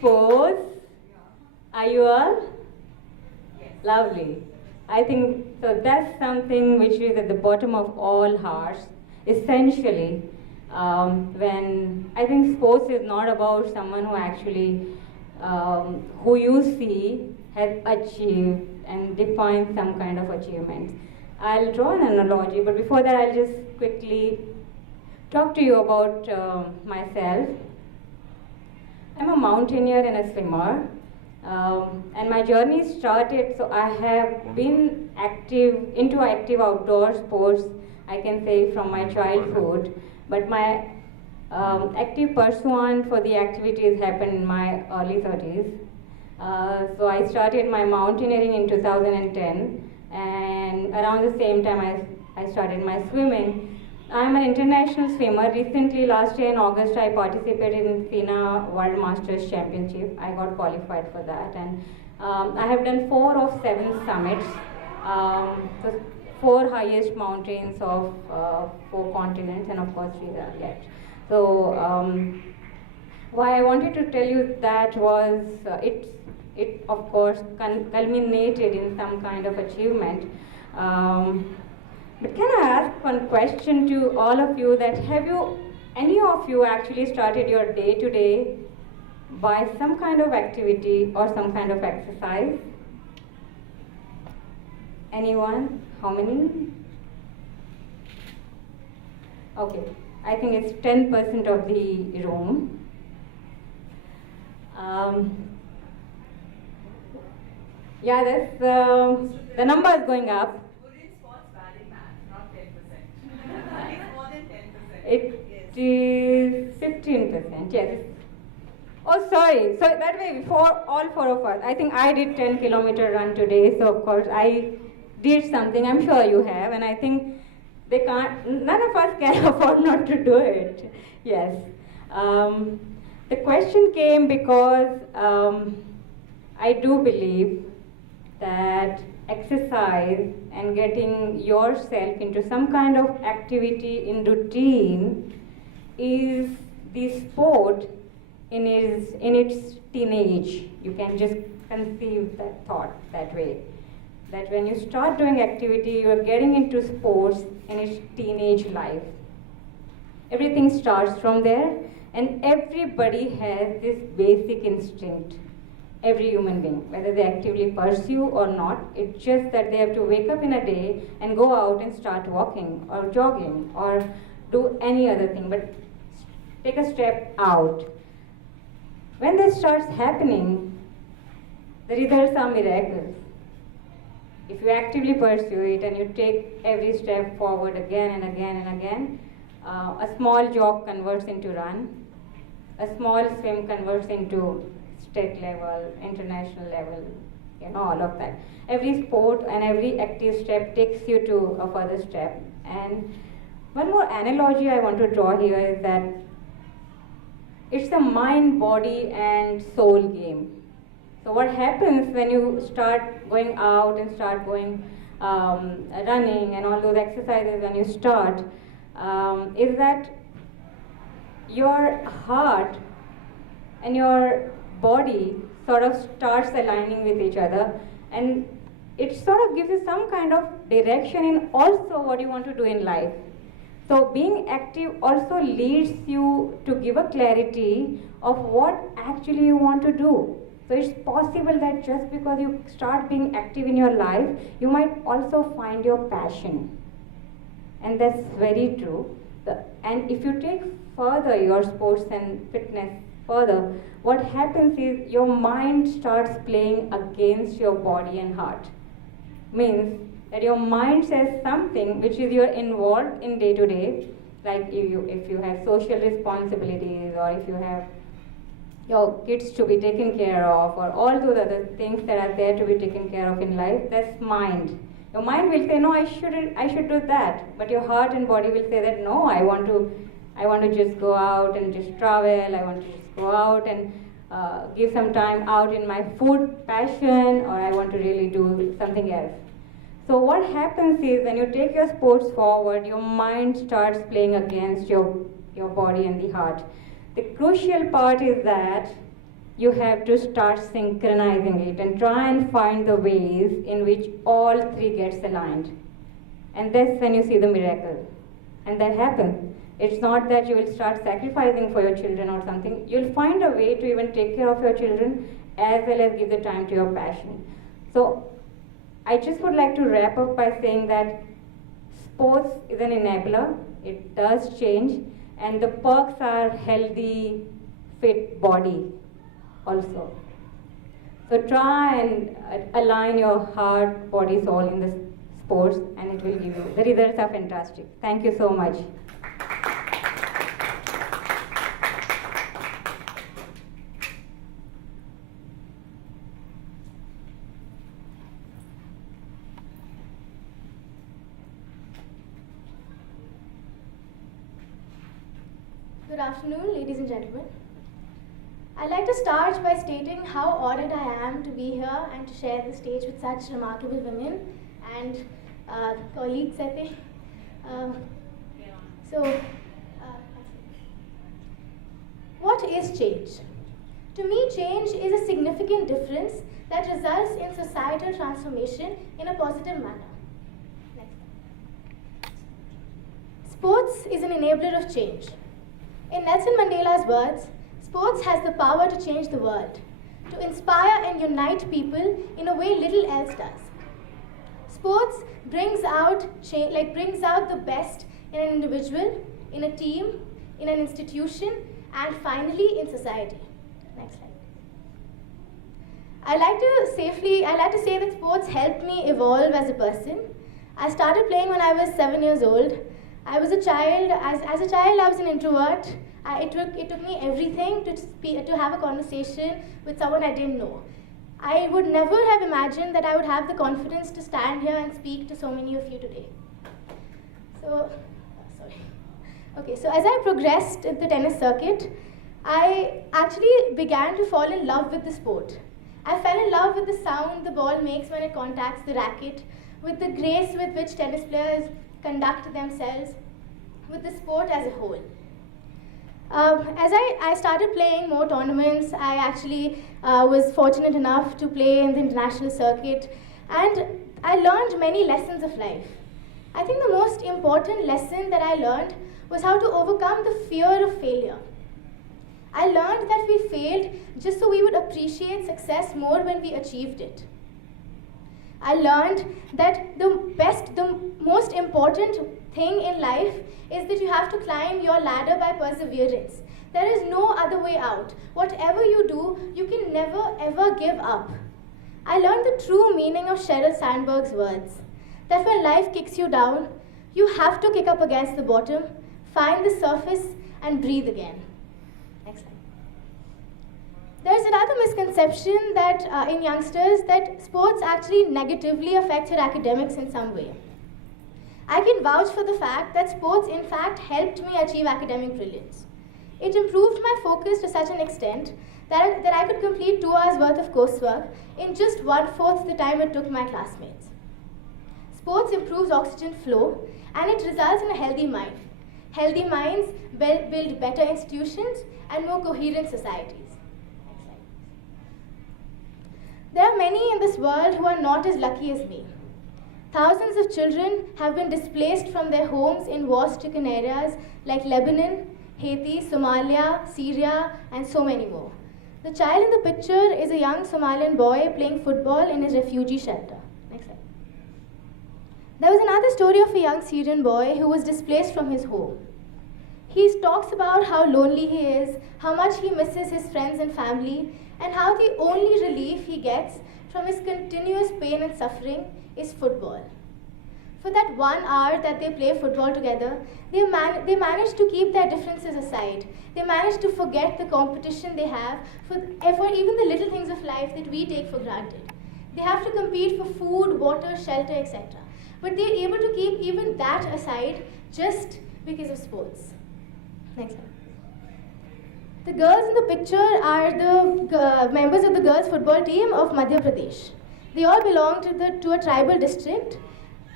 pose. Are you all? Lovely. I think so. That's something which is at the bottom of all hearts. Essentially, when I think sports is not about someone who actually, who you see has achieved and defined some kind of achievements. I'll draw an analogy, but before that, I'll just quickly talk to you about myself. I'm a mountaineer and a swimmer. And my journey started, so I have been into active outdoor sports, I can say, from my childhood. But my active pursuit for the activities happened in my early 30s. So I started my mountaineering in 2010, and around the same time I started my swimming. I'm an international swimmer. Recently, last year in August, I participated in FINA World Masters Championship. I got qualified for that, and I have done 4 of 7 summits, so 4 highest mountains of 4 continents, and of course 3 are left. So, why I wanted to tell you that was it of course culminated in some kind of achievement. But can I ask one question to all of you, that have you, any of you actually started your day-to-day by some kind of activity or some kind of exercise? Anyone? How many? Okay, I think it's 10% of the room. Yeah, that's the number is going up. It is 15%, yes. Oh, sorry. So that way, for all 4 of us, I think I did 10-kilometer run today. So of course, I did something. I'm sure you have, and I think they can't. None of us can afford not to do it. Yes. The question came because I do believe that exercise and getting yourself into some kind of activity in routine is the sport in its teenage. You can just conceive that thought that way. That when you start doing activity, you are getting into sports in its teenage life. Everything starts from there, and everybody has this basic instinct. Every human being, whether they actively pursue or not, it's just that they have to wake up in a day and go out and start walking or jogging or do any other thing, but take a step out. When this starts happening, the results are miracles. If you actively pursue it and you take every step forward again and again and again, a small jog converts into run, a small swim converts into state level, international level, all of that. Every sport and every active step takes you to a further step. And one more analogy I want to draw here is that it's a mind, body, and soul game. So what happens when you start going out and start going running and all those exercises when you start is that your heart and your body sort of starts aligning with each other, and it sort of gives you some kind of direction in also what you want to do in life. So being active also leads you to give a clarity of what actually you want to do. So it's possible that just because you start being active in your life, you might also find your passion. And that's very true. And if you take further your sports and fitness further, what happens is your mind starts playing against your body and heart. Means that your mind says something which is you're involved in day to day, like if you have social responsibilities, or if you have your kids to be taken care of, or all those other things that are there to be taken care of in life, that's mind. Your mind will say, no, I should do that. But your heart and body will say that, no, I want to just go out and just travel, I want to just go out and give some time out in my food passion, or I want to really do something else. So what happens is when you take your sports forward, your mind starts playing against your body and the heart. The crucial part is that you have to start synchronizing it and try and find the ways in which all three gets aligned. And that's when you see the miracle. And that happens. It's not that you will start sacrificing for your children or something. You'll find a way to even take care of your children as well as give the time to your passion. So I just would like to wrap up by saying that sports is an enabler. It does change, and the perks are healthy, fit body also. So try and align your heart, body, soul in the sports, and it will give you, the results are fantastic. Thank you so much. Good afternoon, ladies and gentlemen. I'd like to start by stating how honored I am to be here and to share the stage with such remarkable women and colleagues, I think. What is change? To me, change is a significant difference that results in societal transformation in a positive manner. Next. Sports is an enabler of change. In Nelson Mandela's words, sports has the power to change the world, to inspire and unite people in a way little else does. Sports brings out the best in an individual, in a team, in an institution, and finally in society. Next slide. I like to say that sports helped me evolve as a person. I started playing when I was 7 years old. I was a child. As a child, I was an introvert. It took me everything to have a conversation with someone I didn't know. I would never have imagined that I would have the confidence to stand here and speak to so many of you today. So as I progressed in the tennis circuit, I actually began to fall in love with the sport. I fell in love with the sound the ball makes when it contacts the racket, with the grace with which tennis players conduct themselves, with the sport as a whole. As I started playing more tournaments, I actually was fortunate enough to play in the international circuit, and I learned many lessons of life. I think the most important lesson that I learned was how to overcome the fear of failure. I learned that we failed just so we would appreciate success more when we achieved it. I learned that the most important thing in life is that you have to climb your ladder by perseverance. There is no other way out. Whatever you do, you can never ever give up. I learned the true meaning of Sheryl Sandberg's words, that when life kicks you down, you have to kick up against the bottom, find the surface, and breathe again. Next slide. There's another misconception that in youngsters that sports actually negatively affect your academics in some way. I can vouch for the fact that sports in fact helped me achieve academic brilliance. It improved my focus to such an extent that I could complete 2 hours worth of coursework in just 1/4 the time it took my classmates. Sports improves oxygen flow and it results in a healthy mind. Healthy minds build better institutions and more coherent societies. Next slide. There are many in this world who are not as lucky as me. Thousands of children have been displaced from their homes in war-stricken areas like Lebanon, Haiti, Somalia, Syria, and so many more. The child in the picture is a young Somalian boy playing football in his refugee shelter. Next slide. There was another story of a young Syrian boy who was displaced from his home. He talks about how lonely he is, how much he misses his friends and family, and how the only relief he gets from his continuous pain and suffering is football. For that 1 hour that they play football together, they manage to keep their differences aside. They manage to forget the competition they have for even the little things of life that we take for granted. They have to compete for food, water, shelter, etc. But they're able to keep even that aside just because of sports. Next slide. The girls in the picture are the members of the girls' football team of Madhya Pradesh. They all belong to a tribal district,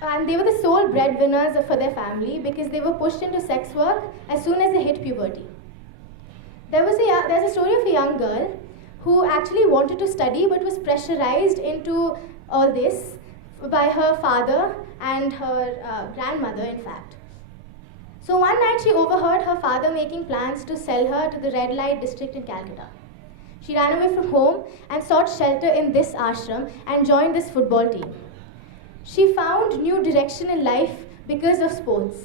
and they were the sole breadwinners for their family because they were pushed into sex work as soon as they hit puberty. There's a story of a young girl who actually wanted to study but was pressurized into all this by her father and her grandmother, in fact. So one night she overheard her father making plans to sell her to the red light district in Calcutta. She ran away from home and sought shelter in this ashram and joined this football team. She found new direction in life because of sports.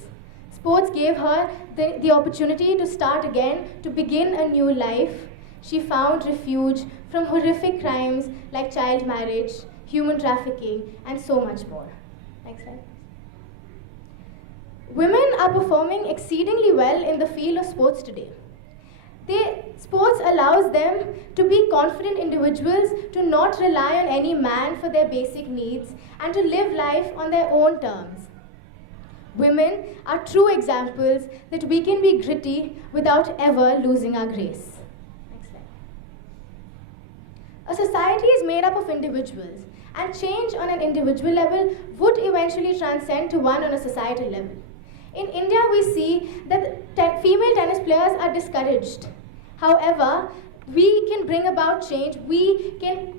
Sports gave her the opportunity to start again, to begin a new life. She found refuge from horrific crimes like child marriage, human trafficking, and so much more. Next slide. Women are performing exceedingly well in the field of sports today. Sports allows them to be confident individuals, to not rely on any man for their basic needs, and to live life on their own terms. Women are true examples that we can be gritty without ever losing our grace. Next slide. A society is made up of individuals, and change on an individual level would eventually transcend to one on a societal level. In India, we see that female tennis players are discouraged. However, we can bring about change. We can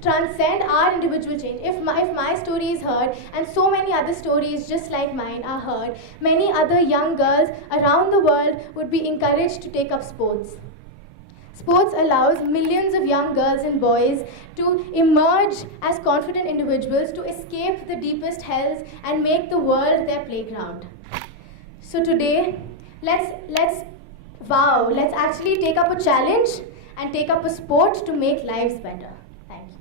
transcend our individual change. If my story is heard and so many other stories just like mine are heard, many other young girls around the world would be encouraged to take up sports. Sports allows millions of young girls and boys to emerge as confident individuals, to escape the deepest hells and make the world their playground. So today, let's actually take up a challenge and take up a sport to make lives better. Thank you.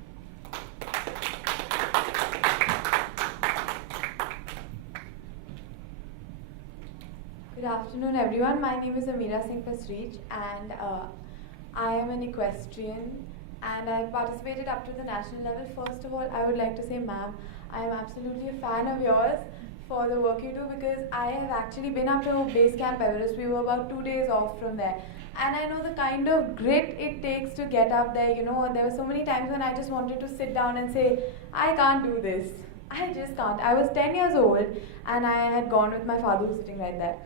Good afternoon, everyone. My name is Ameera Singh Pasreech, and I am an equestrian, and I've participated up to the national level. First of all, I would like to say, ma'am, I am absolutely a fan of yours for the work you do, because I have actually been up to base camp Everest. We were about 2 days off from there, and I know the kind of grit it takes to get up there. You know, there were so many times when I just wanted to sit down and say, I can't do this. I just can't. I was 10 years old, and I had gone with my father, who's sitting right there.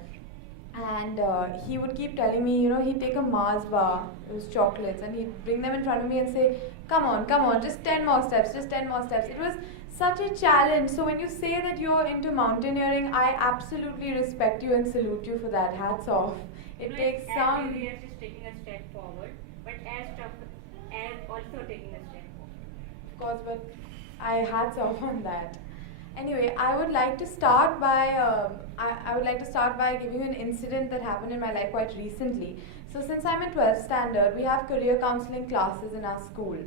And he would keep telling me, you know, he'd take a Mars bar, it was chocolates, and he'd bring them in front of me and say, come on, just 10 more steps, just 10 more steps. It was such a challenge. So when you say that you're into mountaineering, I absolutely respect you and salute you for that. Hats off. It takes some... As is taking a step forward, but as tough as also taking a step forward. Of course, but I hats off on that. Anyway, I would like to start by giving you an incident that happened in my life quite recently. So since I'm in 12th standard, we have career counseling classes in our school.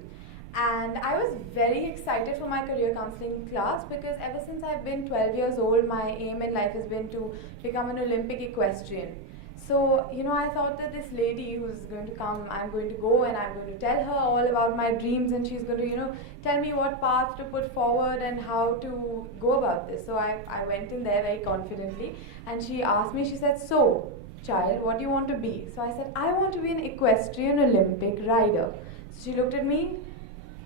And I was very excited for my career counseling class, because ever since I've been 12 years old, my aim in life has been to become an Olympic equestrian. So, you know, I thought that this lady who's going to come, I'm going to go and I'm going to tell her all about my dreams, and she's going to, you know, tell me what path to put forward and how to go about this. So I went in there very confidently, and she asked me, she said, so, child, what do you want to be? So I said, I want to be an equestrian Olympic rider. So she looked at me,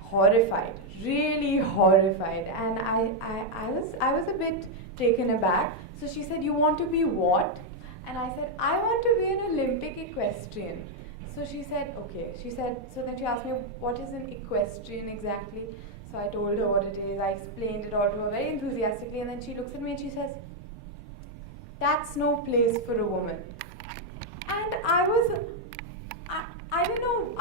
horrified, really horrified, and I was a bit taken aback. So she said, you want to be what? And I said, I want to be an Olympic equestrian. So she said, okay. She said, so then she asked me, what is an equestrian exactly? So I told her what it is. I explained it all to her very enthusiastically, and then she looks at me and she says, that's no place for a woman. And I was